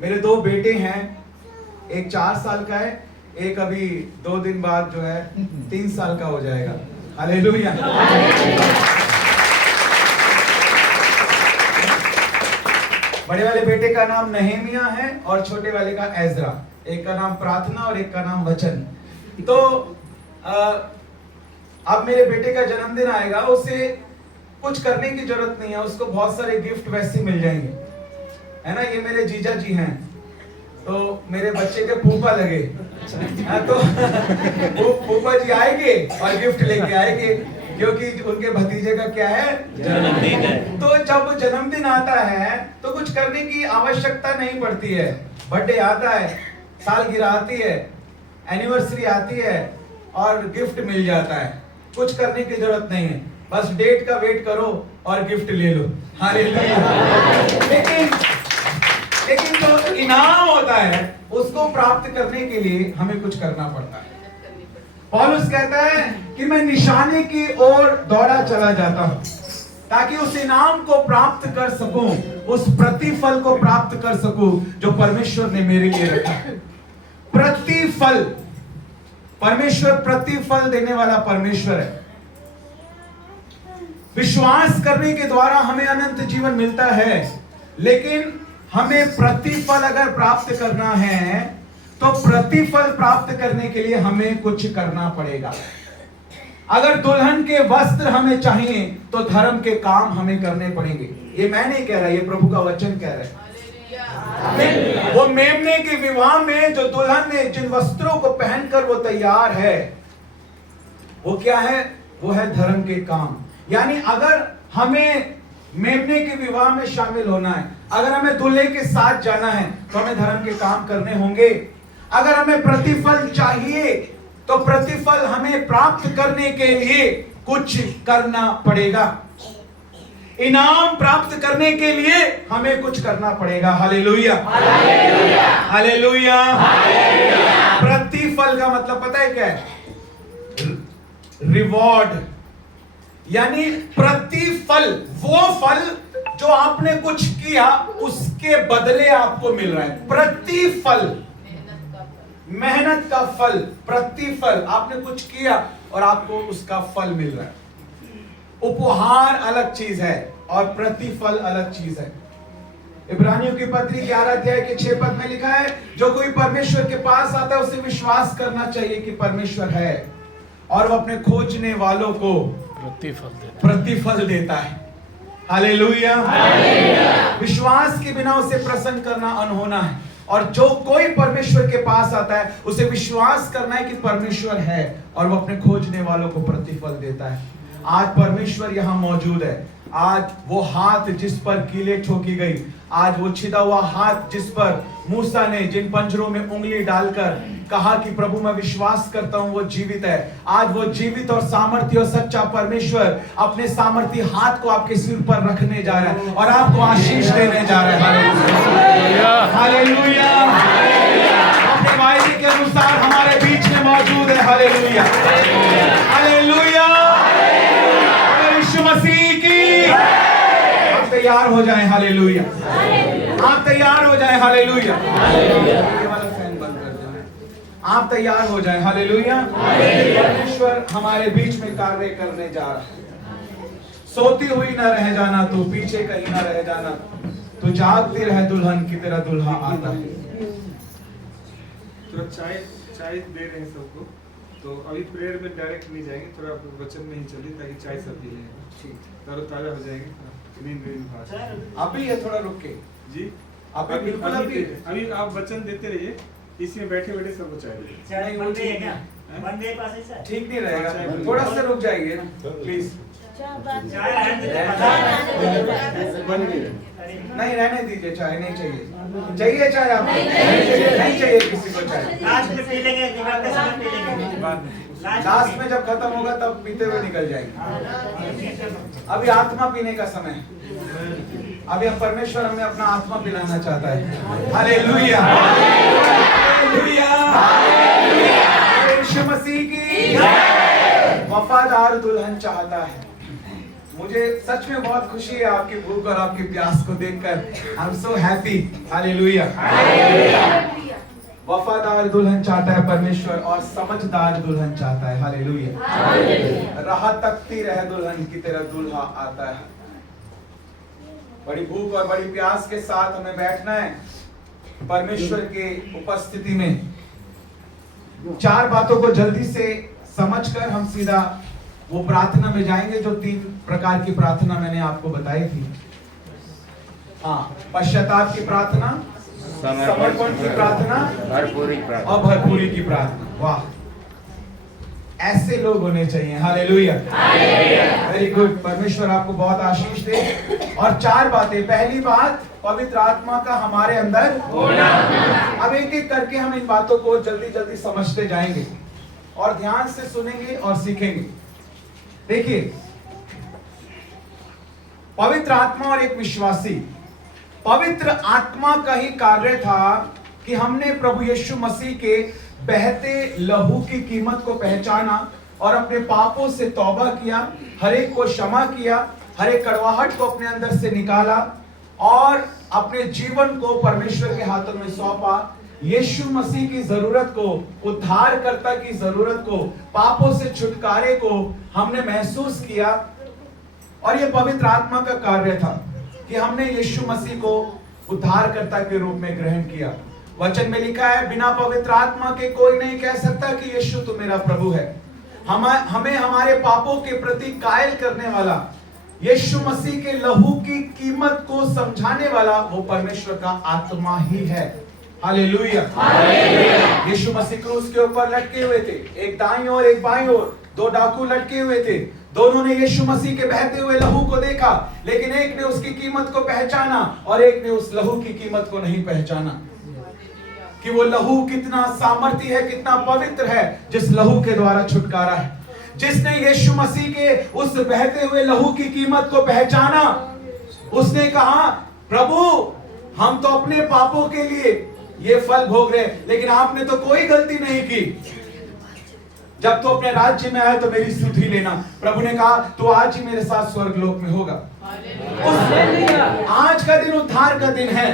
मेरे 2 बेटे हैं, एक 4 साल का है, एक अभी 2 दिन बाद जो है 3 साल का हो जाएगा। हालेलुया। बड़े वाले बेटे का नाम नहेमिया है और छोटे वाले का एजरा। एक का नाम प्रार्थना और एक का नाम वचन। तो अब मेरे बेटे का जन्मदिन आएगा, उसे कुछ करने की जरूरत नहीं है, उसको बहुत सारे गिफ्ट वैसे मिल जाएंगे, है ना। ये मेरे जीजा जी हैं, तो मेरे बच्चे के फूफा लगे। तो फूफा जी आएंगे और गिफ्ट लेके आएंगे, क्योंकि उनके भतीजे का क्या है, जन्मदिन है। तो जब जन्मदिन आता है तो कुछ करने की आवश्यकता नहीं पड़ती है। बर्थडे आता है, सालगिरह आती है, एनिवर्सरी आती है और गिफ्ट मिल जाता है। कुछ करने की जरूरत नहीं है, बस डेट का वेट करो और गिफ्ट ले लो। हालेलुया। लेकिन जो इनाम होता है उसको प्राप्त करने के लिए हमें कुछ करना पड़ता है। पौलुस कहता है कि मैं निशाने की ओर दौड़ा चला जाता हूं ताकि उस इनाम को प्राप्त कर सकूं, उस प्रतिफल को प्राप्त कर सकूं जो परमेश्वर ने मेरे लिए रखा है। प्रतिफल, परमेश्वर प्रतिफल देने वाला परमेश्वर है। विश्वास करने के द्वारा हमें अनंत जीवन मिलता है, लेकिन हमें प्रतिफल अगर प्राप्त करना है तो प्रतिफल प्राप्त करने के लिए हमें कुछ करना पड़ेगा। अगर दुल्हन के वस्त्र हमें चाहिए तो धर्म के काम हमें करने पड़ेंगे। ये मैं नहीं कह रहा, ये प्रभु का वचन कह रहा है। वो मेमने के विवाह में जो दुल्हन ने जिन वस्त्रों को पहनकर वो तैयार है, वो क्या है, वो है धर्म के काम। यानी अगर हमें मेमने के विवाह में शामिल होना है, अगर हमें दूल्हे के साथ जाना है तो हमें धर्म के काम करने होंगे। अगर हमें प्रतिफल चाहिए तो प्रतिफल हमें प्राप्त करने के लिए कुछ करना पड़ेगा। इनाम प्राप्त करने के लिए हमें कुछ करना पड़ेगा। Hallelujah, hallelujah, hallelujah. प्रतिफल का मतलब पता है क्या है? रिवॉर्ड, यानी प्रतिफल, वो फल जो आपने कुछ किया उसके बदले आपको मिल रहा है। प्रतिफल, मेहनत का फल, प्रतिफल। आपने कुछ किया और आपको उसका फल मिल रहा है। उपहार अलग चीज है और प्रतिफल अलग चीज है। इब्रानियों की पत्री 11 अध्याय के 6 पद में लिखा है, जो कोई परमेश्वर के पास आता है उसे विश्वास करना चाहिए कि परमेश्वर है और वो अपने खोजने वालों को प्रतिफल देता है। हालेलुया, विश्वास के बिना उसे प्रसन्न करना अनहोना है। और जो कोई परमेश्वर के पास आता है उसे विश्वास करना है कि परमेश्वर है और वो अपने खोजने वालों को प्रतिफल देता है। आज परमेश्वर यहाँ मौजूद है। आज वो हाथ जिस पर कीलें ठोकी गई, आज वो छिदा हुआ हाथ जिस पर मूसा ने जिन पंजरों में उंगली डालकर कहा कि प्रभु मैं विश्वास करता हूं वो जीवित है, आज वो जीवित और सामर्थ्य और सच्चा परमेश्वर अपने सामर्थ्य हाथ को आपके सिर पर रखने जा रहा है और आपको आशीष देने जा रहा है। हालेलुया, अपने वायदे के अनुसार हमारे बीच में मौजूद है। हालेलुया, हालेलुया, यीशु मसीह की। आप तैयार हो जाएं। हालेलुया, आप तैयार हो जाएं। हालेलुया, ये वाला फैन बंद कर देना। आप तैयार हो जाएं। हालेलुया, परमेश्वर हमारे बीच में कार्य करने जा रहा है। सोती हुई न रह जाना, तू पीछे कहीं न रह जाना, तू जागती रह दुल्हन की तेरा दुल्हा आता है। थोड़ा चाय दे रहे हैं सबको, तो अभी प्रेयर में डायरेक्ट नहीं जाएंगे, थोड़ा वचन में ही चलिए ताकि चाय सब पी लेंगे, तरोताजा हो जाएंगे। अभी है, थोड़ा रुक के जी, अभी बिल्कुल अभी आप वचन देते रहिए, इसमें बैठे बैठे सबको चाय दीजिए। ठीक नहीं रहेगा, थोड़ा सा रुक जाइए प्लीज। नहीं रहने दीजिए, चाय नहीं चाहिए। चाहिए चाय आपको? नहीं चाहिए किसी को चाय। लास्ट में जब खत्म होगा तब पीते हुए निकल जाएंगे। अभी आत्मा पीने का समय है। अभी हम परमेश्वर हमें अपना आत्मा पिलाना चाहता है। हालेलुया, हालेलुया, यीशु मसीह की वफादार दुल्हन चाहता है। मुझे सच में बहुत खुशी है आपकी भूख और आपकी प्यास को देखकर। I am so happy. Hallelujah. वफादार दुल्हन चाहता है परमेश्वर और समझदार दुल्हन चाहता है। हालेलुया। राह तकती रहे दुल्हन की तरह दूल्हा आता है। बड़ी भूख और बड़ी प्यास के साथ हमें बैठना है परमेश्वर के उपस्थिति में। 4 बातों को जल्दी से समझकर हम सीधा वो प्रार्थना में जाएंगे जो 3 प्रकार की प्रार्थना मैंने आपको बताई थी। हाँ, पश्चाताप की प्रार्थना, समर्पण की प्रार्थना और भरपूरी की प्रार्थना। वाह, ऐसे लोग होने चाहिए। हालेलुया। Very good. परमेश्वर आपको बहुत आशीष दे। और 4 बातें। पहली बात, पवित्र आत्मा का हमारे अंदर होना। अब एक एक करके हम इन बातों को जल्दी जल्दी समझते जाएंगे और ध्यान से सुनेंगे और सीखेंगे। देखिए, पवित्र आत्मा और एक विश्वासी। पवित्र आत्मा का ही कार्य था कि हमने प्रभु यीशु मसीह के बहते लहू की कीमत को पहचाना और अपने पापों से तौबा किया, हर एक को क्षमा किया, हर एक कड़वाहट को अपने अंदर से निकाला और अपने जीवन को परमेश्वर के हाथों में सौंपा। यीशु मसीह की जरूरत को, उद्धारकर्ता की जरूरत को, पापों से छुटकारे को हमने महसूस किया। और यह पवित्र आत्मा का कार्य था कि हमने यीशु मसीह को उद्धारकर्ता के रूप में ग्रहण किया। वचन में लिखा है, बिना पवित्र आत्मा के कोई नहीं कह सकता कि यीशु तो मेरा प्रभु है। हमें हमारे पापों के प्रति कायल करने वाला, यीशु मसीह के लहू की कीमत को समझाने वाला वो परमेश्वर का आत्मा ही है। हालेलुया। यीशु मसीह क्रूस के ऊपर लटके हुए थे, एक दाईं ओर एक बाईं ओर 2 डाकू लटके हुए थे। दोनों ने यीशु मसीह के बहते हुए लहू को देखा, लेकिन एक ने उसकी कीमत को पहचाना और एक ने उस लहू की कीमत को नहीं पहचाना कि वो लहू कितना सामर्थी है, कितना पवित्र है, जिस लहू के द्वारा छुटकारा है। जिसने यीशु मसीह के उस बहते हुए लहू की कीमत को पहचाना, उसने कहा, प्रभु हम तो अपने पापों के लिए ये फल भोग रहे, लेकिन आपने तो कोई गलती नहीं की। जब तू अपने राज्य में आए तो मेरी सुधि लेना। प्रभु ने कहा, तू आज ही मेरे साथ स्वर्ग लोक में होगा। आज का दिन उद्धार का दिन है।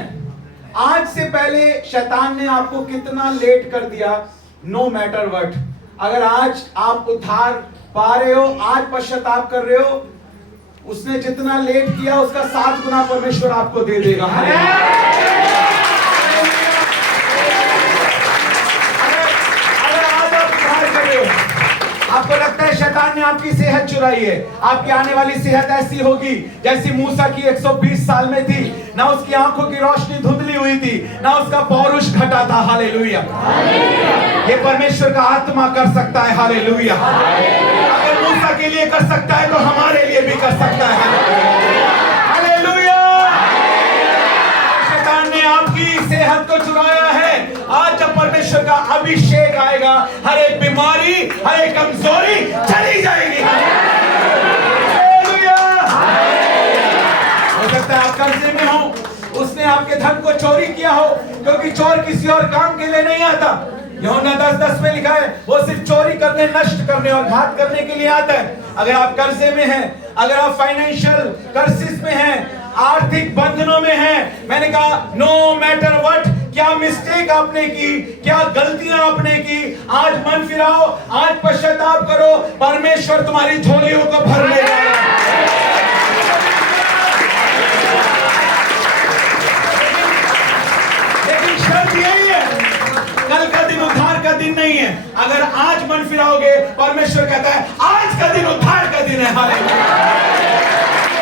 आज से पहले शैतान ने आपको कितना लेट कर दिया, नो मैटर व्हाट, अगर आज आप उद्धार पा रहे हो, आज पश्चाताप कर रहे हो, उसने जितना लेट किया उसका 7 गुना परमेश्वर आपको दे देगा। आपको लगता है शैतान ने आपकी सेहत चुराई है, आपकी आने वाली सेहत ऐसी होगी जैसी मूसा की 120 साल में थी। ना उसकी आंखों की रोशनी धुंधली हुई थी, ना उसका पौरुष घटा था। हालेलुया। ये परमेश्वर का आत्मा कर सकता है। हालेलुया। अगर मूसा के लिए कर सकता है तो हमारे लिए भी कर सकता है। हालेलुया। शैतान ने आपकी सेहत को चुराया है। आज जब परमेश्वर का अभिषेक आएगा, हर एक बीमारी, हर एक कमजोरी चली जाएगी। हो सकता है आप कर्जे में हो, उसने आपके धन को चोरी किया हो, क्योंकि चोर किसी और काम के लिए नहीं आता। यूहन्ना 10:10 में लिखा है, वो सिर्फ चोरी करने, नष्ट करने और घात करने के लिए आता है। अगर आप कर्जे में हैं, अगर आप फाइनेंशियल क्राइसिस में हैं, आर्थिक बंधनों में हैं, मैंने कहा नो मैटर व्हाट, क्या मिस्टेक आपने की, क्या गलतियां आपने की, आज मन फिराओ, आज पश्चाताप करो, परमेश्वर तुम्हारी झोलियों को भर लेगा। लेकिन शर्त यही है, कल का दिन उद्धार का दिन नहीं है। अगर आज मन फिराओगे, परमेश्वर कहता है आज का दिन उद्धार का दिन है। हालेलुया।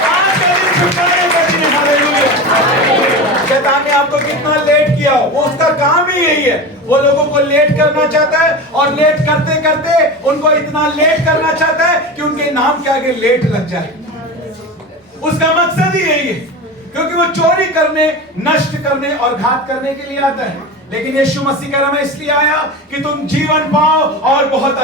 आज का दिन छुटकारे का दिन है। हालेलुया। शैतान ने आपको कितना लेट किया, वो उसका काम ही यही है। वो लोगों को लेट करना चाहता है और लेट करते करते उनको इतना लेट करना चाहता है कि उनके नाम के आगे लेट लग जाए। उसका मकसद ही यही है, क्योंकि वो चोरी करने, नष्ट करने और घात करने के लिए आता है। लेकिन यीशु मसीह का नाम इसलिए आया कि तुम जीवन पाओ और बहुत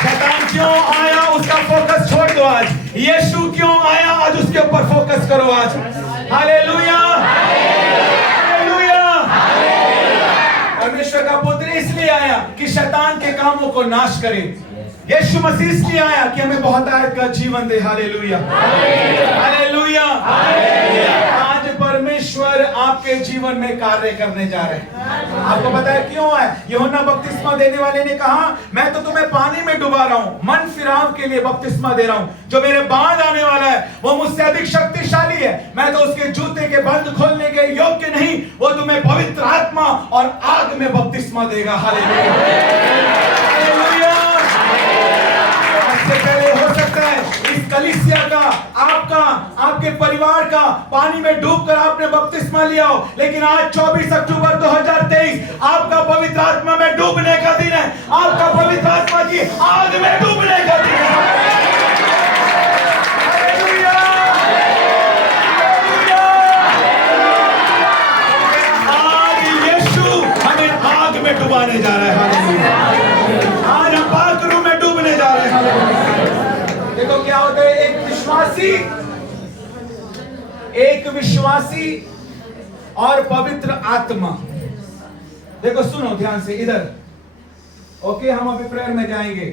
शैतान क्यों आया उसका फोकस छोड़ दो। आज यीशु क्यों आया, आज उसके ऊपर फोकस करो। आज हालेलुया। परमेश्वर का पुत्र इसलिए आया कि शैतान के कामों को नाश करे। यीशु मसीह इसलिए आया कि हमें बहुतायत का जीवन दे। Hallelujah, hallelujah. आज परमेश्वर आपके जीवन में कार्य करने जा रहे हैं। आपको पता है क्यों है? यूहन्ना बपतिस्मा देने वाले ने कहा, मैं तो तुम्हें पानी में डुबा रहा हूं, मन फिराव के लिए बपतिस्मा दे रहा हूं। जो मेरे बाद आने वाला है वो मुझसे अधिक शक्तिशाली है, मैं तो उसके जूते के बंद खोलने के योग्य नहीं। वो तुम्हें पवित्र आत्मा और आग में बपतिस्मा देगा। Hallelujah, hallelujah. इससे पहले हो सकता है इस कलीसिया का, आपका, आपके परिवार का पानी में डूबकर आपने बपतिस्मा लिया हो, लेकिन आज 24 अक्टूबर 2023 आपका पवित्र आत्मा में डूबने का दिन है। आपका पवित्र आत्मा की आग में डूबने का दिन है। Hallelujah, hallelujah. आज यीशु हमें आग में डुबाने जा रहा है। हालेलुया, आज हम पाकरू में डूबने जा रहे हैं। देखो क्या होता है, एक विश्वासी और पवित्र आत्मा। देखो सुनो ध्यान से इधर। ओके, हम अभी प्रेयर में जाएंगे,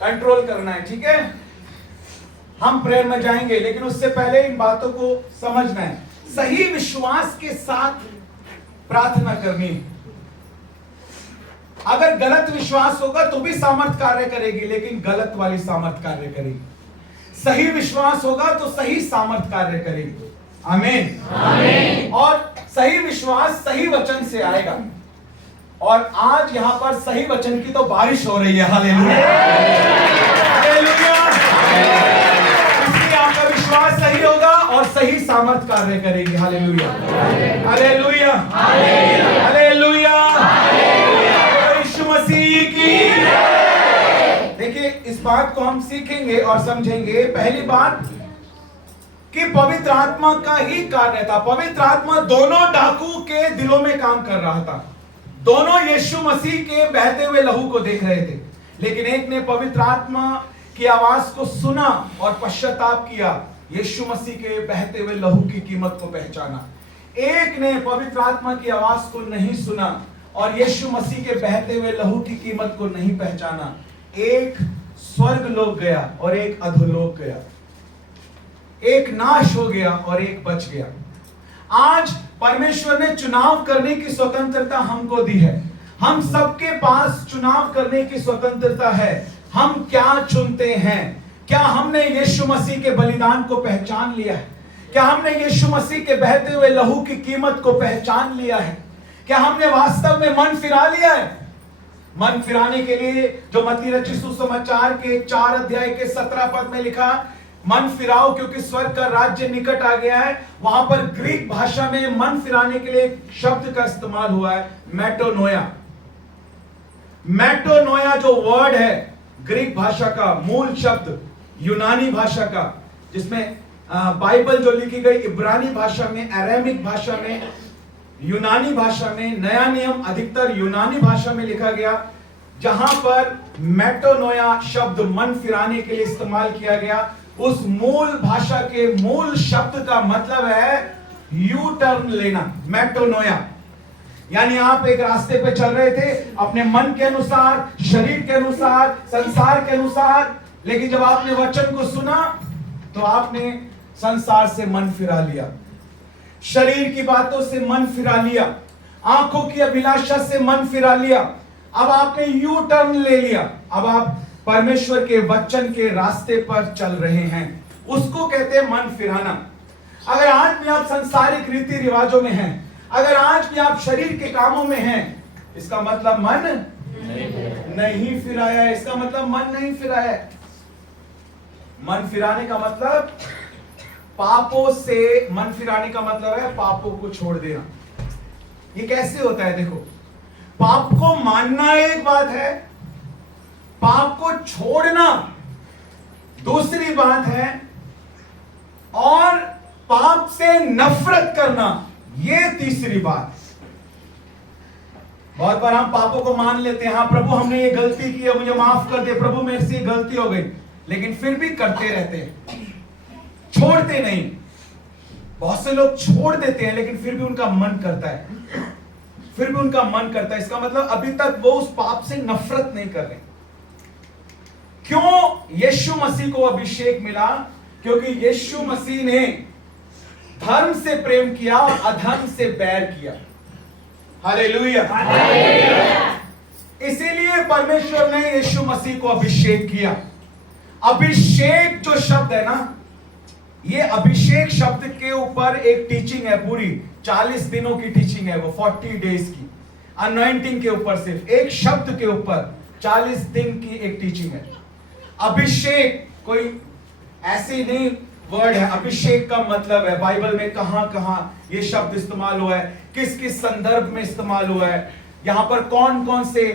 कंट्रोल करना है, ठीक है? हम प्रेयर में जाएंगे, लेकिन उससे पहले इन बातों को समझना है। सही विश्वास के साथ प्रार्थना करनी है। अगर गलत विश्वास होगा तो भी सामर्थ कार्य करेगी, लेकिन गलत वाली सामर्थ कार्य करेगी। सही विश्वास होगा तो सही सामर्थ कार्य करेगी। आमीन, आमीन। और सही विश्वास सही वचन से आएगा। और आज यहां पर सही वचन की तो बारिश हो रही है। Hallelujah, hallelujah. इसलिए आपका विश्वास सही होगा और सही सामर्थ कार्य करेगी। Hallelujah, hallelujah, hallelujah. Yeshu Masih की। देखिए, इस बात को हम सीखेंगे और समझेंगे। पहली बात कि पवित्र आत्मा का ही कार्य था। पवित्र आत्मा दोनों डाकू के दिलों में काम कर रहा था। दोनों यीशु मसीह के बहते हुए लहू को देख रहे थे, लेकिन एक ने पवित्र आत्मा की आवाज को सुना और पश्चाताप किया, यीशु मसीह के बहते हुए लहू की कीमत को पहचाना। एक ने पवित्र आत्मा की आवाज को नहीं सुना और यीशु मसीह के बहते हुए लहू की कीमत को नहीं पहचाना। एक स्वर्ग लोक गया और एक अधोलोक गया। एक नाश हो गया और एक बच गया। आज परमेश्वर ने चुनाव करने की स्वतंत्रता हमको दी है। हम सबके पास चुनाव करने की स्वतंत्रता है। हम क्या चुनते हैं? क्या हमने यीशु मसीह के बलिदान को पहचान लिया है? क्या हमने यीशु मसीह के बहते हुए लहू की कीमत को पहचान लिया है? क्या हमने वास्तव में मन फिरा लिया है? मन फिराने के लिए जो मत्ती रचित सुसमाचार के 4 अध्याय के 17 पद में लिखा, मन फिराओ क्योंकि स्वर्ग का राज्य निकट आ गया है। वहां पर ग्रीक भाषा में मन फिराने के लिए एक शब्द का इस्तेमाल हुआ है, मेटोनोया। मेटोनोया जो वर्ड है ग्रीक भाषा का मूल शब्द यूनानी भाषा का, जिसमें बाइबल जो लिखी गई इब्रानी भाषा में, अरामिक भाषा में, यूनानी भाषा में, नया नियम अधिकतर यूनानी भाषा में लिखा गया, जहां पर मेटोनोया शब्द मन फिराने के लिए इस्तेमाल किया गया। उस मूल भाषा के मूल शब्द का मतलब है यू टर्न लेना। मेटोनोया यानी आप एक रास्ते पे चल रहे थे अपने मन के अनुसार, शरीर के अनुसार, संसार के अनुसार, लेकिन जब आपने वचन को सुना तो आपने संसार से मन फिरा लिया, शरीर की बातों से मन फिरा लिया, आंखों की अभिलाषा से मन फिरा लिया। अब आपने यू टर्न ले लिया। अब आप परमेश्वर के वचन के रास्ते पर चल रहे हैं। उसको कहते हैं मन फिराना। अगर आज भी आप सांसारिक रीति रिवाजों में हैं, अगर आज भी आप शरीर के कामों में हैं, इसका मतलब मन नहीं फिराया है। इसका मतलब मन नहीं फिराया है। मन फिराने का मतलब पापों से, मन फिराने का मतलब है पापों को छोड़ देना। ये कैसे होता है? देखो, पाप को मानना एक बात है, पाप को छोड़ना दूसरी बात है, और पाप से नफरत करना ये तीसरी बात। बहुत बार हम पापों को मान लेते हैं, हाँ प्रभु हमने ये गलती की है, मुझे माफ कर दे प्रभु, मेरे से गलती हो गई, लेकिन फिर भी करते रहते हैं, छोड़ते नहीं। बहुत से लोग छोड़ देते हैं लेकिन फिर भी उनका मन करता है, फिर भी उनका मन करता है। इसका मतलब अभी तक वो उस पाप से नफरत नहीं कर रहे। क्यों यीशु मसीह को अभिषेक मिला? क्योंकि यीशु मसीह ने धर्म से प्रेम किया और अधर्म से बैर किया। हालेलुया। इसीलिए परमेश्वर ने यीशु मसीह को अभिषेक किया। अभिषेक जो शब्द है ना, ये अभिषेक शब्द के ऊपर एक टीचिंग है, पूरी 40 दिनों की टीचिंग है वो, 40 डेज की अनॉइंटिंग के ऊपर, सिर्फ एक शब्द के ऊपर 40 दिन की एक टीचिंग है। अभिषेक कोई ऐसी नहीं वर्ड है। अभिषेक का मतलब है बाइबल में कहां कहां ये शब्द इस्तेमाल हुआ है, किस किस संदर्भ में इस्तेमाल हुआ है, यहां पर कौन कौन से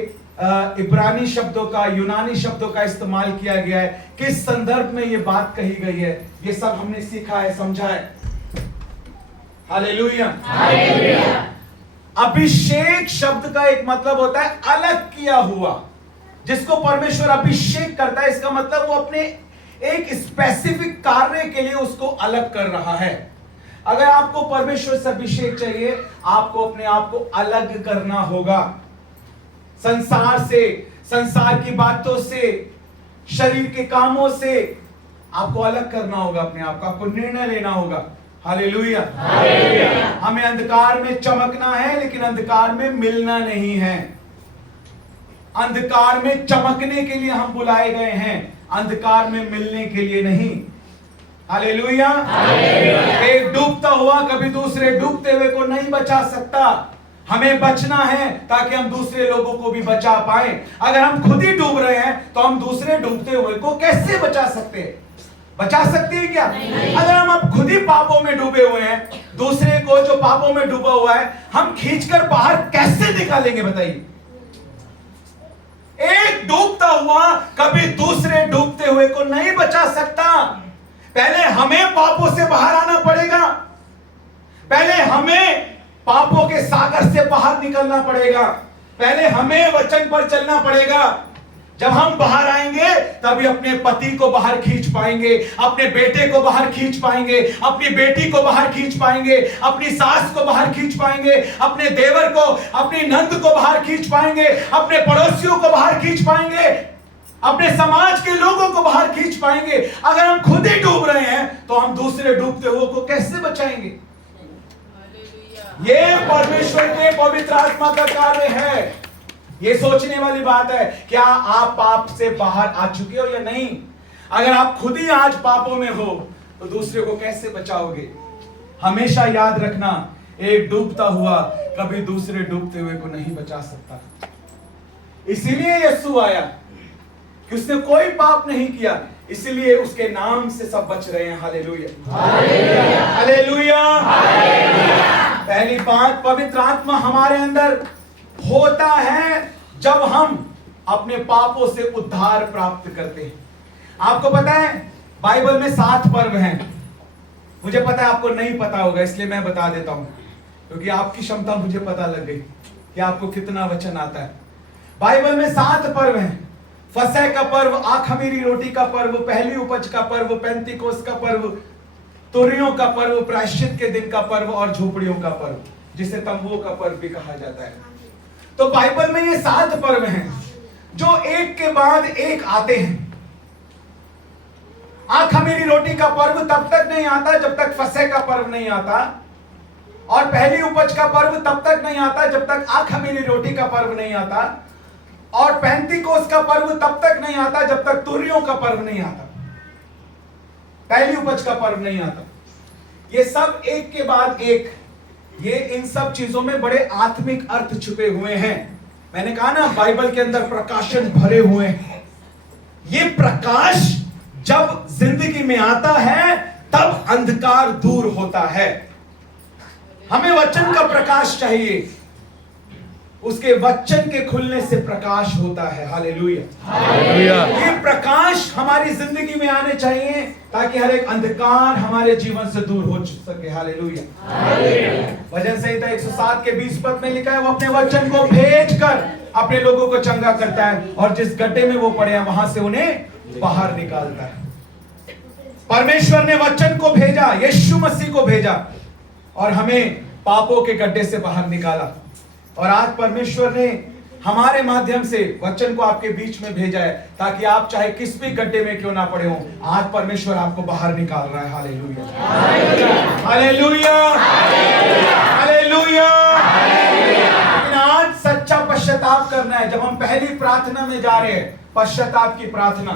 इब्रानी शब्दों का, यूनानी शब्दों का इस्तेमाल किया गया है, किस संदर्भ में ये बात कही गई है, ये सब हमने सीखा है, समझा है। हालेलुया। अभिषेक शब्द का एक मतलब होता है अलग किया हुआ। जिसको परमेश्वर अभिषेक करता है, इसका मतलब वो अपने एक स्पेसिफिक कार्य के लिए उसको अलग कर रहा है। अगर आपको परमेश्वर से अभिषेक चाहिए, आपको अपने आप को अलग करना होगा संसार से, संसार की बातों से, शरीर के कामों से आपको अलग करना होगा अपने आप को। आपको निर्णय लेना होगा। हालेलुया। हमें अंधकार में चमकना है, लेकिन अंधकार में मिलना नहीं है। अंधकार में चमकने के लिए हम बुलाए गए हैं, अंधकार में मिलने के लिए नहीं। हालेलुया। एक डूबता हुआ कभी दूसरे डूबते हुए को नहीं बचा सकता। हमें बचना है ताकि हम दूसरे लोगों को भी बचा पाए। अगर हम खुद ही डूब रहे हैं तो हम दूसरे डूबते हुए को कैसे बचा सकते हैं? बचा सकते हैं क्या? अगर हम अब खुद ही पापों में डूबे हुए हैं, दूसरे को जो पापों में डूबा हुआ है हम खींचकर बाहर कैसे निकालेंगे बताइए? एक डूबता हुआ कभी दूसरे डूबते हुए को नहीं बचा सकता। पहले हमें पापों से बाहर आना पड़ेगा, पहले हमें पापों के सागर से बाहर निकलना पड़ेगा, पहले हमें वचन पर चलना पड़ेगा। जब हम बाहर आएंगे तभी अपने पति को बाहर खींच पाएंगे, अपने बेटे को बाहर खींच पाएंगे, अपनी बेटी को बाहर खींच पाएंगे, अपनी सास को बाहर खींच पाएंगे, अपने देवर को, अपनी नंद को बाहर खींच पाएंगे, अपने पड़ोसियों को बाहर खींच पाएंगे, अपने समाज के लोगों को बाहर खींच पाएंगे। अगर हम खुद ही डूब रहे हैं तो हम दूसरे डूबते हुए को कैसे बचाएंगे? ये परमेश्वर के पवित्र आत्मा का कार्य है। ये सोचने वाली बात है, क्या आप पाप से बाहर आ चुके हो या नहीं? अगर आप खुद ही आज पापों में हो तो दूसरे को कैसे बचाओगे? हमेशा याद रखना, एक डूबता हुआ कभी दूसरे डूबते हुए को नहीं बचा सकता। इसीलिए यीशु आया कि उसने कोई पाप नहीं किया, इसीलिए उसके नाम से सब बच रहे हैं। Hallelujah, hallelujah. पहली बात, पवित्र आत्मा हमारे अंदर होता है जब हम अपने पापों से उद्धार प्राप्त करते हैं। आपको पता है बाइबल में 7 पर्व हैं। मुझे पता है आपको नहीं पता होगा, इसलिए मैं बता देता हूं, क्योंकि आपकी क्षमता मुझे पता लग गई कि आपको कितना वचन आता है। बाइबल में 7 पर्व हैं। फसह का पर्व, आखमीरी रोटी का पर्व, पहली उपज का पर्व, पेंतीकोस का पर्व, तुरियों का पर्व, प्रायश्चित के दिन का पर्व और झोपड़ियों का पर्व, जिसे तंबुओं का पर्व भी कहा जाता है। तो बाइबल में ये 7 पर्व हैं जो एक के बाद एक आते हैं। आखमीरी रोटी का पर्व तब तक नहीं आता जब तक फसह का पर्व नहीं आता, और पहली उपज का पर्व तब तक नहीं आता जब तक आखमीरी रोटी का पर्व नहीं आता, और पेंतीकोस का पर्व तब तक नहीं आता जब तक तुरियों का पर्व नहीं आता, पहली उपज का पर्व नहीं आता। ये सब एक के बाद एक, ये इन सब चीजों में बड़े आत्मिक अर्थ छुपे हुए हैं। मैंने कहा ना, बाइबल के अंदर प्रकाशन भरे हुए हैं। ये प्रकाश जब जिंदगी में आता है तब अंधकार दूर होता है। हमें वचन का प्रकाश चाहिए, उसके वचन के खुलने से प्रकाश होता है। Hallelujah, hallelujah. ये प्रकाश हमारी जिंदगी में आने चाहिए ताकि हर एक अंधकार हमारे जीवन से दूर हो सके। Hallelujah, hallelujah. भजन संहिता 107 के 20 पद में लिखा है, वो अपने वचन को भेजकर अपने लोगों को चंगा करता है, और जिस गड्ढे में वो पड़े हैं वहां से उन्हें बाहर निकालता है। परमेश्वर ने वचन को भेजा, यीशु मसीह को भेजा, और हमें पापों के गड्ढे से बाहर निकाला। और आज परमेश्वर ने हमारे माध्यम से वचन को आपके बीच में भेजा है, ताकि आप चाहे किस भी गड्ढे में क्यों ना पड़े हो, आज परमेश्वर आपको बाहर निकाल रहा है। Hallelujah, hallelujah, hallelujah. लेकिन आज सच्चा पश्चाताप करना है। जब हम पहली प्रार्थना में जा रहे हैं, पश्चाताप की प्रार्थना,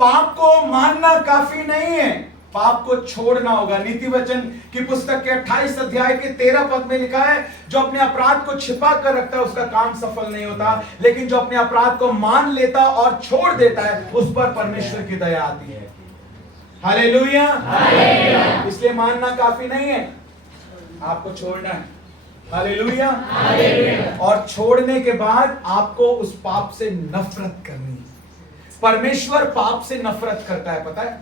पाप को मानना काफी नहीं है, पाप को छोड़ना होगा। नीति वचन की पुस्तक के 28 अध्याय के 13 पद में लिखा है, जो अपने अपराध को छिपा कर रखता है उसका काम सफल नहीं होता, लेकिन जो अपने अपराध को मान लेता और छोड़ देता है उस पर परमेश्वर की दया आती है। हालेलुया। इसलिए मानना काफी नहीं है, आपको छोड़ना है। हालेलुया। और छोड़ने के बाद आपको उस पाप से नफरत करनी है। परमेश्वर पाप से नफरत करता है, पता है?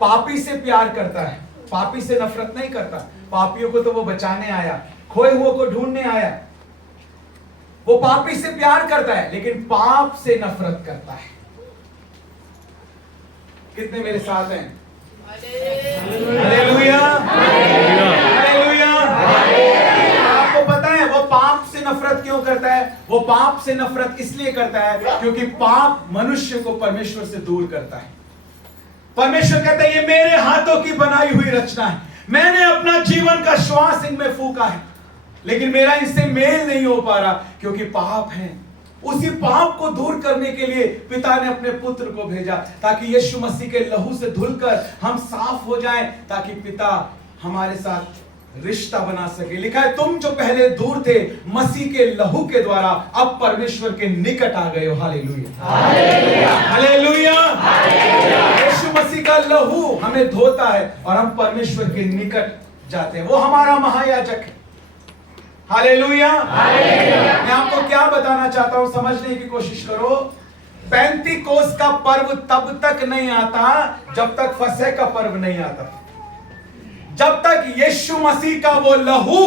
पापी से प्यार करता है, पापी से नफरत नहीं करता। पापियों को तो वो बचाने आया, खोए हुए को ढूंढने आया। वो पापी से प्यार करता है, लेकिन पाप से नफरत करता है। कितने मेरे साथ हैं? Hallelujah, hallelujah. आपको पता है वो पाप से नफरत क्यों करता है? वो पाप से नफरत इसलिए करता है क्योंकि पाप मनुष्य को परमेश्वर से दूर करता है। परमेश्वर कहता है ये मेरे हाथों की बनाई हुई रचना है, मैंने अपना जीवन का श्वास इनमें फूका है, लेकिन मेरा इनसे मेल नहीं हो पा रहा क्योंकि पाप है। उसी पाप को दूर करने के लिए पिता ने अपने पुत्र को भेजा, ताकि यीशु मसीह के लहू से धुलकर हम साफ हो जाएं, ताकि पिता हमारे साथ रिश्ता बना सके। लिखा है, तुम जो पहले दूर थे, मसीह के लहू के द्वारा अब परमेश्वर के निकट आ गए हो। Hallelujah, hallelujah. यीशु मसीह का लहू हमें धोता है और हम परमेश्वर के निकट जाते हैं। वो हमारा महायाजक है। हालेलुया। मैं आपको क्या बताना चाहता हूं, समझने की कोशिश करो। पेंतीकोस का पर्व तब तक नहीं आता जब तक फसह का पर्व नहीं आता। जब तक यीशु मसीह का वो लहू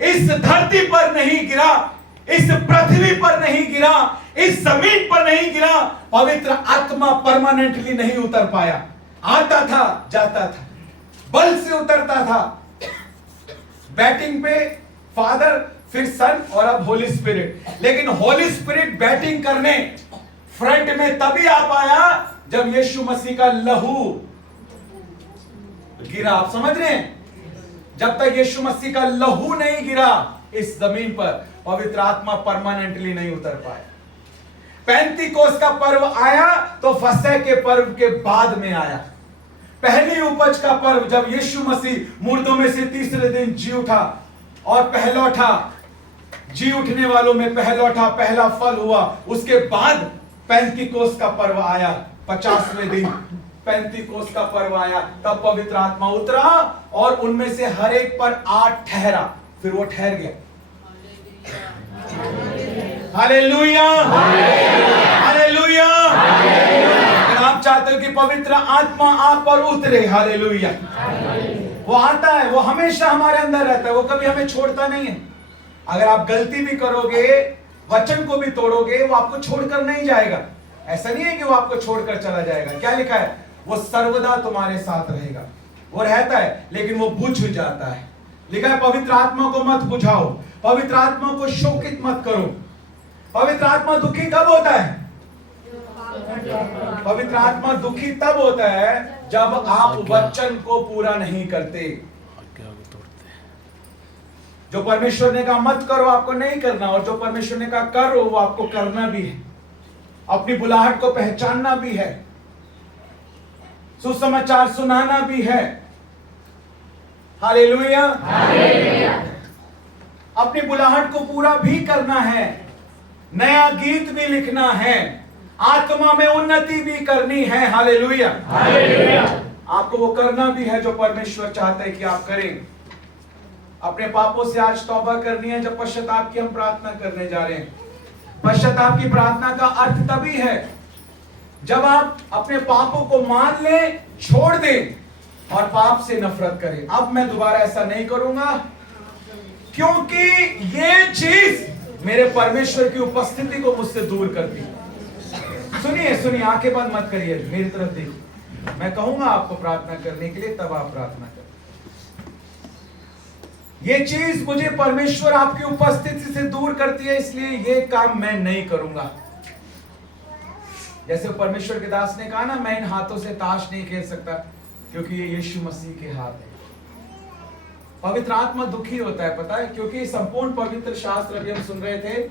इस धरती पर नहीं गिरा, इस पृथ्वी पर नहीं गिरा, इस जमीन पर नहीं गिरा, पवित्र आत्मा परमानेंटली नहीं उतर पाया। आता था, जाता था, बल से उतरता था। बैटिंग पे फादर, फिर सन और अब होली स्पिरिट। लेकिन होली स्पिरिट बैटिंग करने फ्रंट में तभी आ पाया जब यीशु मसीह का लहू गिरा। आप समझ रहे हैं? जब तक यीशु मसीह का लहू नहीं गिरा इस जमीन पर, पवित्र आत्मा परमानेंटली नहीं उतर पाया। पेंतीकोस का पर्व आया तो फसह के पर्व के बाद में आया। पहली उपज का पर्व, जब यीशु मसीह मुर्दों में से तीसरे दिन जी उठा और पहलौठा, जी उठने वालों में पहलौठा, पहला फल हुआ। उसके बाद पेंतीकोस का पर्व आया, 50वें दिन पेंतीकोस का पर्व आया। तब पवित्र आत्मा उतरा और उनमें से हर एक पर आ ठहरा, फिर वो ठहर गया। Hallelujah, hallelujah. अगर आप चाहते हो कि पवित्र आत्मा आप पर उतरे, हालेलुया, वो आता है, वो हमेशा हमारे अंदर रहता है, वो कभी हमें छोड़ता नहीं है। अगर आप गलती भी करोगे, वचन को भी तोड़ोगे, वो आपको छोड़कर नहीं जाएगा। ऐसा नहीं है कि वो आपको छोड़कर चला जाएगा। क्या लिखा है? वो सर्वदा तुम्हारे साथ रहेगा। वो रहता है लेकिन वो बुझ जाता है। लिखा है, पवित्र आत्मा को मत बुझाओ, पवित्र आत्मा को शोकित मत करो। पवित्र आत्मा दुखी कब होता है? पवित्र आत्मा दुखी तब होता है जब आप वचन को पूरा नहीं करते। जो परमेश्वर ने कहा मत करो, आपको नहीं करना, और जो परमेश्वर ने कहा करो, वो आपको करना भी है। अपनी बुलाहट को पहचानना भी है, सुसमाचार सुनाना भी है। Hallelujah, hallelujah. अपनी बुलाहट को पूरा भी करना है, नया गीत भी लिखना है, आत्मा में उन्नति भी करनी है। Hallelujah, hallelujah. आपको वो करना भी है जो परमेश्वर चाहता है कि आप करें। अपने पापों से आज तौबा करनी है। जब पश्चाताप की हम प्रार्थना करने जा रहे हैं, पश्चाताप की प्रार्थना का अर्थ तभी है जब आप अपने पापों को मान लें, छोड़ दें और पाप से नफरत करें। अब मैं दोबारा ऐसा नहीं करूंगा, क्योंकि ये चीज मेरे परमेश्वर की उपस्थिति को मुझसे दूर करती है। सुनिए सुनिए, आंखें बंद मत करिए, मेरी तरफ देखिए। मैं कहूंगा आपको प्रार्थना करने के लिए, तब आप प्रार्थना करें। ये चीज मुझे परमेश्वर आपकी उपस्थिति से दूर करती है, इसलिए ये काम मैं नहीं करूंगा। जैसे परमेश्वर के दास ने कहा ना, मैं इन हाथों से ताश नहीं खेल सकता क्योंकि ये यीशु मसीह के हाथ है। पवित्र आत्मा दुखी होता है, पता है, क्योंकि संपूर्ण पवित्र शास्त्र अभी हम सुन रहे थे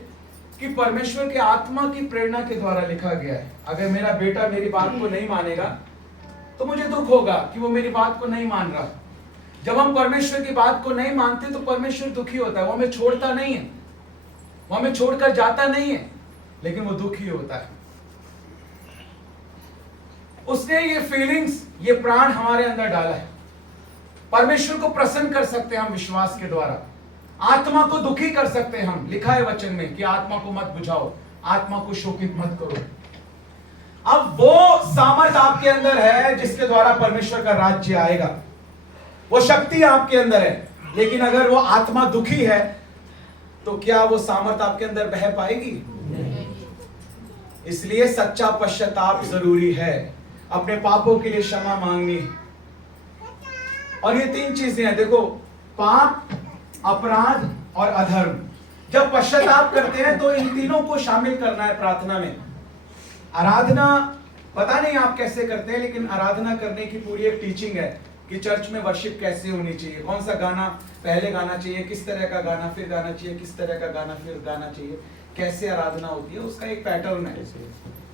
कि परमेश्वर के आत्मा की प्रेरणा के द्वारा लिखा गया है। अगर मेरा बेटा मेरी बात को नहीं मानेगा तो मुझे दुख होगा कि वो मेरी बात को नहीं मान रहा। जब हम परमेश्वर की बात को नहीं मानते तो परमेश्वर दुखी होता है। वो हमें छोड़ता नहीं है, वो हमें छोड़कर जाता नहीं है, लेकिन वो दुखी होता है। उसने ये फीलिंग्स, ये प्राण हमारे अंदर डाला है। परमेश्वर को प्रसन्न कर सकते हैं हम विश्वास के द्वारा, आत्मा को दुखी कर सकते हैं हम। लिखा है वचन में कि आत्मा को मत बुझाओ, आत्मा को शोकित मत करो। अब वो सामर्थ आपके अंदर है जिसके द्वारा परमेश्वर का राज्य आएगा। वो शक्ति आपके अंदर है, लेकिन अगर वो आत्मा दुखी है तो क्या वो सामर्थ आपके अंदर बह पाएगी? इसलिए सच्चा पश्चाताप जरूरी है, अपने पापों के लिए क्षमा मांगनी। और ये तीन चीजें हैं, देखो, पाप, अपराध और अधर्म। जब पश्चाताप करते हैं तो इन तीनों को शामिल करना है प्रार्थना में। आराधना, पता नहीं आप कैसे करते हैं, लेकिन आराधना करने की पूरी एक टीचिंग है कि चर्च में वर्शिप कैसे होनी चाहिए, कौन सा गाना पहले गाना चाहिए, किस तरह का गाना फिर गाना चाहिए, किस तरह का गाना फिर गाना चाहिए, कैसे आराधना होती है, उसका एक पैटर्न है।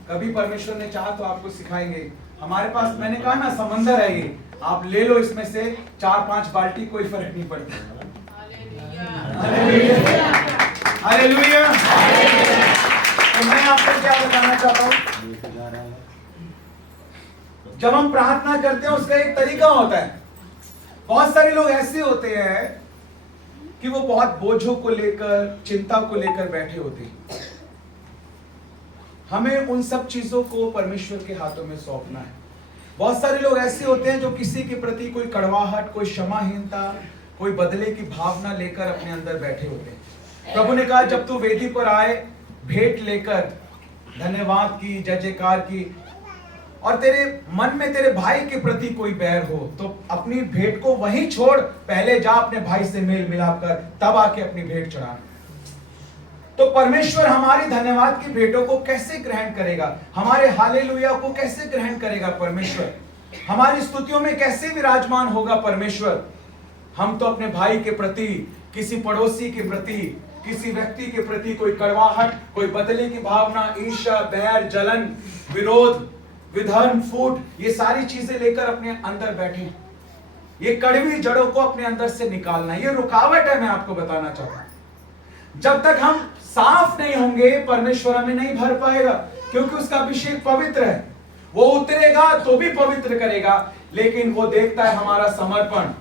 कभी परमेश्वर ने चाहा तो आपको सिखाएंगे। हमारे पास, मैंने कहा ना, समंदर है ये, आप ले लो इसमें से 4-5 बाल्टी, कोई फर्क नहीं पड़ता। हालेलुया। तो मैं आपको क्या बताना चाहता हूं, जब हम प्रार्थना करते हैं उसका एक तरीका होता है। बहुत सारे लोग ऐसे होते हैं कि वो बहुत बोझों को लेकर, चिंता को लेकर बैठे होते हैं। हमें उन सब चीजों को परमेश्वर के हाथों में सौंपना है। बहुत सारे लोग ऐसे होते हैं जो किसी के प्रति कोई कड़वाहट, कोई क्षमाहीनता, कोई बदले की भावना लेकर अपने अंदर बैठे होते हैं। प्रभु ने कहा, जब तू वेदी पर आए भेंट लेकर, धन्यवाद की, जय जयकार की, और तेरे मन में तेरे भाई के प्रति कोई बैर हो, तो अपनी भेंट को वहीं छोड़, पहले जा अपने भाई से मेल मिलाप कर, तब आके अपनी भेंट चढ़ा। तो परमेश्वर हमारी धन्यवाद की भेंटों को कैसे ग्रहण करेगा? हमारे हालेलुया को कैसे ग्रहण करेगा परमेश्वर? हमारी स्तुतियों में कैसे विराजमान होगा परमेश्वर? हम तो अपने भाई के प्रति, किसी पड़ोसी के प्रति, किसी व्यक्ति के प्रति कोई कड़वाहट, कोई बदले की भावना, ईर्ष्या, बैर, जलन, विरोध, विधर्म, फूट, ये सारी चीजें लेकर अपने अंदर बैठे। ये कड़वी जड़ों को अपने अंदर से निकालना, ये रुकावट है। मैं आपको बताना चाहता हूं, जब तक हम साफ नहीं होंगे परमेश्वर हमें नहीं भर पाएगा, क्योंकि उसका अभिषेक पवित्र है। वो उतरेगा तो भी पवित्र करेगा, लेकिन वो देखता है हमारा समर्पण,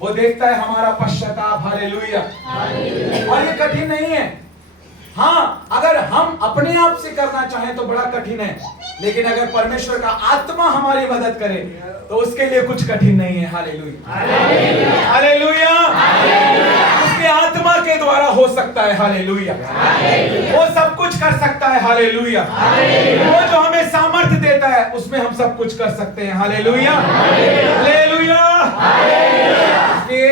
वो देखता है हमारा पश्चाताप। हालेलुया। और ये कठिन नहीं है। हाँ, अगर हम अपने आप से करना चाहें तो बड़ा कठिन है, लेकिन अगर परमेश्वर का आत्मा हमारी मदद करे तो उसके लिए कुछ कठिन नहीं है। Hallelujah, hallelujah. उसके आत्मा के द्वारा हो सकता है। हालेलुया। वो सब कुछ कर सकता है। हालेलुया। वो जो हमें सामर्थ्य देता है उसमें हम सब कुछ कर सकते हैं। Hallelujah, hallelujah. ये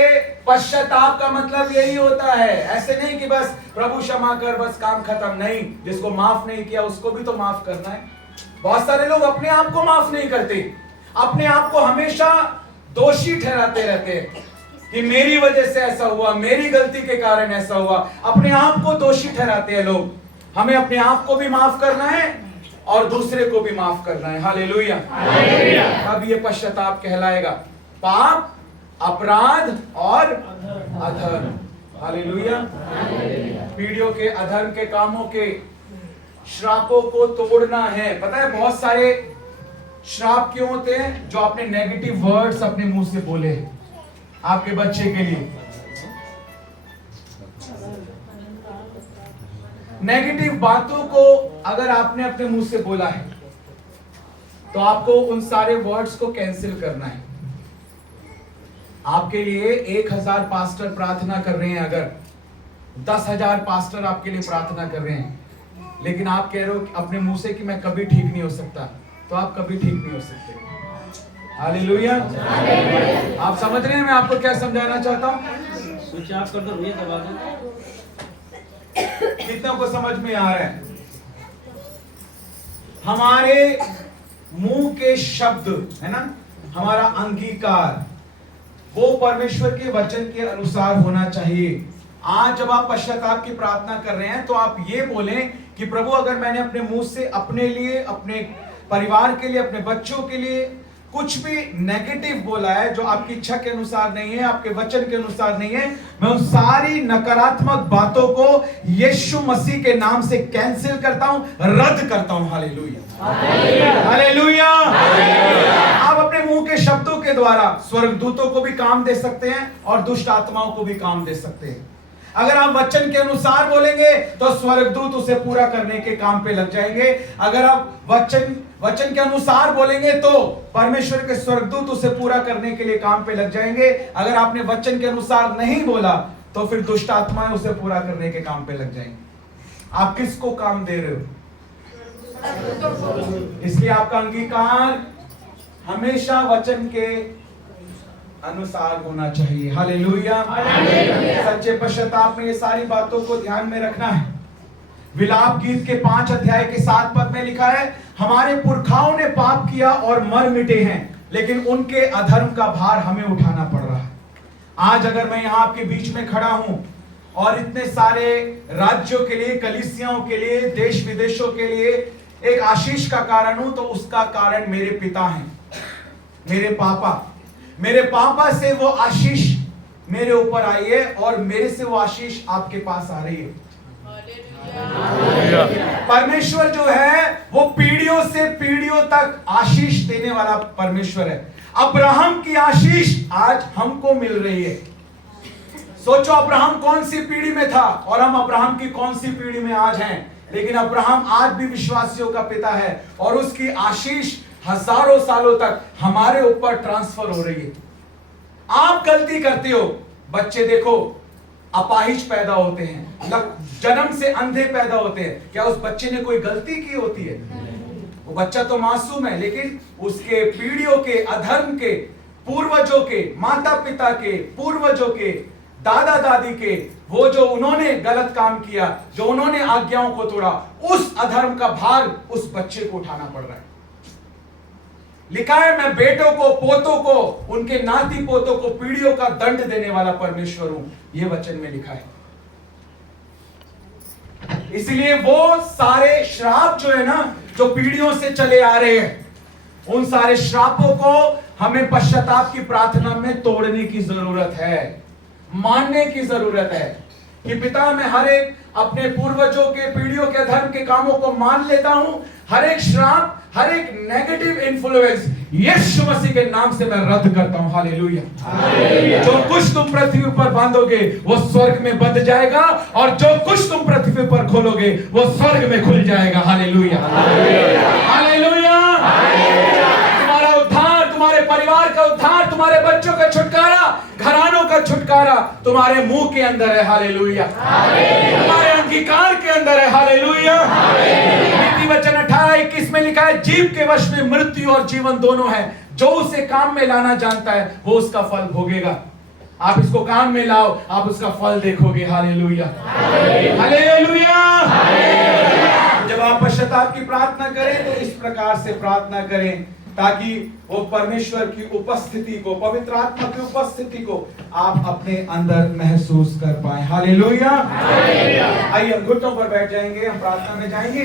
पश्चाताप का मतलब यही होता है। ऐसे नहीं कि बस प्रभु क्षमा कर, बस काम खत्म। नहीं, जिसको माफ नहीं किया उसको भी तो माफ करना है। बहुत सारे लोग अपने आप को माफ नहीं करते, अपने आप को हमेशा दोषी ठहराते रहते हैं कि मेरी वजह से ऐसा हुआ, मेरी गलती के कारण ऐसा हुआ। अपने आप को दोषी ठहराते हैं लोग। हमें अपने आप को भी माफ करना है और दूसरे को भी माफ करना है। हालेलुया। अब ये पश्चाताप कहलाएगा। पाप, अपराध और अधर्म। हालेलुया। पीढ़ियों के अधर्म के कामों के श्रापों को तोड़ना है। पता है बहुत सारे श्राप क्यों होते हैं? जो आपने नेगेटिव वर्ड्स अपने मुंह से बोले हैं आपके बच्चे के लिए। नेगेटिव बातों को अगर आपने अपने मुंह से बोला है तो आपको उन सारे वर्ड्स को कैंसिल करना है। आपके लिए 1000 पास्टर प्रार्थना कर रहे हैं, अगर 10,000 पास्टर आपके लिए प्रार्थना कर रहे हैं, लेकिन आप कह रहे हो अपने मुंह से कि मैं कभी ठीक नहीं हो सकता, तो आप कभी ठीक नहीं हो सकते। हालेलुया। आप समझ रहे हैं मैं आपको क्या समझाना चाहता हूं? स्विच ऑफ कर दो भैया, दबा दो। कितनों को समझ में आ रहा है? हमारे मुंह के शब्द है ना, हमारा अंगीकार वो परमेश्वर के वचन के अनुसार होना चाहिए। आज जब आप पश्चाताप की प्रार्थना कर रहे हैं तो आप ये बोलें कि प्रभु, अगर मैंने अपने मुंह से अपने लिए, अपने परिवार के लिए, अपने बच्चों के लिए कुछ भी नेगेटिव बोला है जो आपकी इच्छा के अनुसार नहीं है, आपके वचन के अनुसार नहीं है, मैं उन सारी नकारात्मक बातों को यीशु मसीह के नाम से कैंसिल करता हूं, रद्द करता हूं। Hallelujah, hallelujah. आप अपने मुंह के शब्दों के द्वारा स्वर्गदूतों को भी काम दे सकते हैं और दुष्ट आत्माओं को भी काम दे सकते हैं। अगर आप वचन के अनुसार बोलेंगे तो स्वर्गदूत उसे पूरा करने के काम पे लग जाएंगे। अगर आप वचन के अनुसार बोलेंगे तो परमेश्वर के स्वर्गदूत उसे पूरा करने के लिए काम पे लग जाएंगे। अगर आपने वचन के अनुसार नहीं बोला तो फिर दुष्ट आत्माएं उसे पूरा करने के काम पे लग जाएंगे। आप किसको काम दे रहे हो? इसलिए आपका अंगीकार हमेशा वचन के अनुसार होना चाहिए। हालेलुया। सच्चे पश्चाताप में ये सारी बातों को ध्यान में रखना है। विलाप गीत के 5 अध्याय के 7 पद में लिखा है, हमारे पुरखाओं ने पाप किया और मर मिटे हैं, लेकिन उनके अधर्म का भार हमें उठाना पड़ रहा है। आज अगर मैं यहाँ आपके बीच में खड़ा हूं और इतने सारे राज्यों के लिए, कलीसियाओं के लिए, देश विदेशों के लिए एक आशीष का कारण हूं, तो उसका कारण मेरे पिता हैं, मेरे पापा। मेरे पापा से वो आशीष मेरे ऊपर आई है और मेरे से वो आशीष आपके पास आ रही है। परमेश्वर जो है वो पीढ़ियों से पीढ़ियों तक आशीष देने वाला परमेश्वर है। अब्राहम की आशीष आज हमको मिल रही है। सोचो अब्राहम कौन सी पीढ़ी में था और हम अब्राहम की कौन सी पीढ़ी में आज हैं, लेकिन अब्राहम आज भी विश्वासियों का पिता है और उसकी आशीष हजारों सालों तक हमारे ऊपर ट्रांसफर हो रही है। आप गलती करते हो, बच्चे देखो अपाहिज पैदा होते हैं, जन्म से अंधे पैदा होते हैं। क्या उस बच्चे ने कोई गलती की होती है? वो बच्चा तो मासूम है, लेकिन उसके पीढ़ियों के अधर्म के, पूर्वजों के, माता पिता के, पूर्वजों के, दादा दादी के, वो जो उन्होंने गलत काम किया, जो उन्होंने आज्ञाओं को तोड़ा, उस अधर्म का भार उस बच्चे को उठाना पड़ रहा है। लिखा है, मैं बेटों को, पोतों को, उनके नाती पोतों को पीढ़ियों का दंड देने वाला परमेश्वर हूं, यह वचन में लिखा है। इसलिए वो सारे श्राप जो है ना, जो पीढ़ियों से चले आ रहे हैं, उन सारे श्रापों को हमें पश्चाताप की प्रार्थना में तोड़ने की जरूरत है, मानने की जरूरत है कि पिता, मैं हर एक अपने पूर्वजों के, पीढ़ियों के धर्म के कामों को मान लेता हूं। हर एक श्राप, हर एक नेगेटिव इन्फ्लुएंस यीशु मसीह के नाम से मैं रद्द करता हूं। हालेलुया। जो कुछ तुम पृथ्वी पर बांधोगे वो स्वर्ग में बंध जाएगा, और जो कुछ तुम पृथ्वी पर खोलोगे वो स्वर्ग में खुल जाएगा। Hallelujah, hallelujah. तुम्हारा उद्धार, तुम्हारे परिवार का उद्धार, तुम्हारे बच्चों का छुटकारा, घरानों का छुटकारा तुम्हारे मुंह के अंदर है। हालेलुया। तुम्हारे अंगीकार के अंदर है। हालेलुया। नीति वचन 18:21 में लिखा है, जीव के वश में मृत्यु और जीवन दोनों है, जो उसे काम में लाना जानता है वो उसका फल भोगेगा। आप इसको काम में लाओ, आप उसका फल देखोगे। Hallelujah, hallelujah. जब आप पश्चाताप की प्रार्थना करें तो इस प्रकार से प्रार्थना करें ताकि वो परमेश्वर की उपस्थिति को, पवित्र आत्मा की उपस्थिति को आप अपने अंदर महसूस कर पाए। हालेलुया। आइए हम घुटनों पर बैठ जाएंगे, हम प्रार्थना में जाएंगे।